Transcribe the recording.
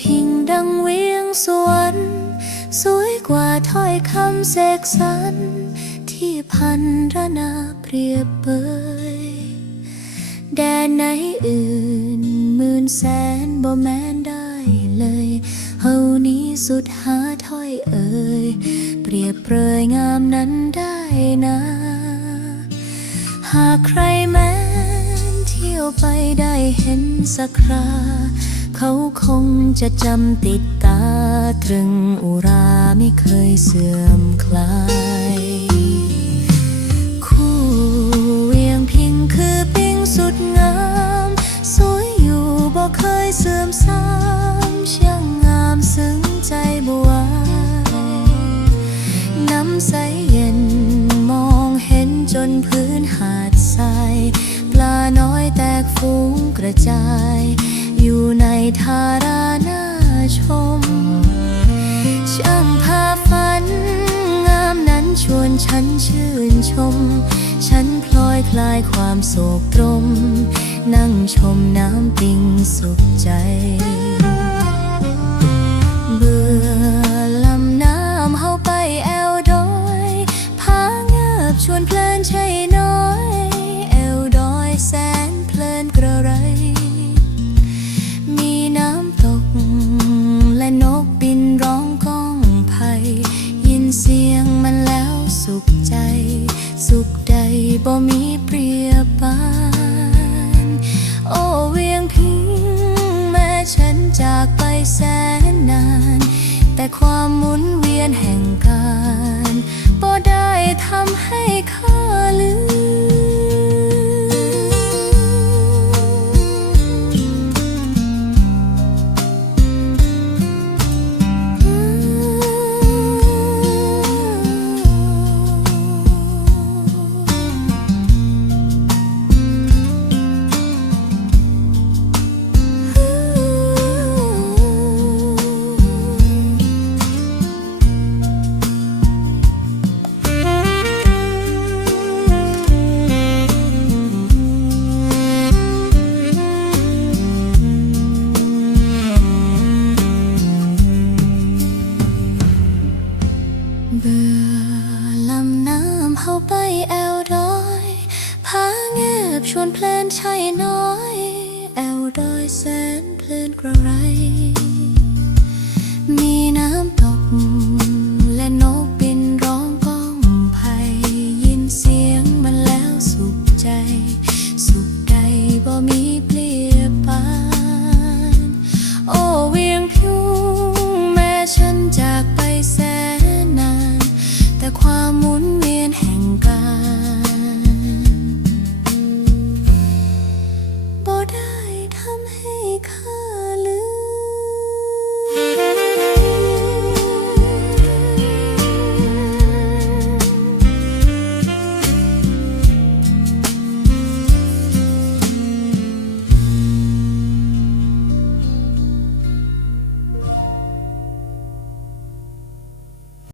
พิงดังเวียงสวน สวยกว่าถ้อยคำเสกสรรที่พันรนาเปรียบเปยแดนไหนอื่นหมื่นแสนบ่แม้นได้เลยเฮานี้สุดหาถ้อยเอ่ยเปรียบเปรยงามนั้นได้นะ หากใครแม้เที่ยวไปได้เห็นสักครา เขาคงจะจำติดตา ตรึงอุราไม่เคยเสื่อมคลาย คู่เวียงพิงคือปิงสุดงาม สวยอยู่บ่เคยเสื่อมสามช่างงามซึ้งใจบัวน้ำใสเย็นมองเห็นจนพื้นหาดทราย ปลาน้อยแตกฟุ้งกระจาย ทาราหน้าชม ช่างภาพฝัน งามนั้นชวนฉันชื่นชม ฉันพลอยคลายความโศกตรม นั่งชมน้ำปิงสุขใจ เสียงมันแล้วสุขใจ สุขใดบ่มี วนเพลินใช่น้อย แอวดอยแสนเพลินกระไร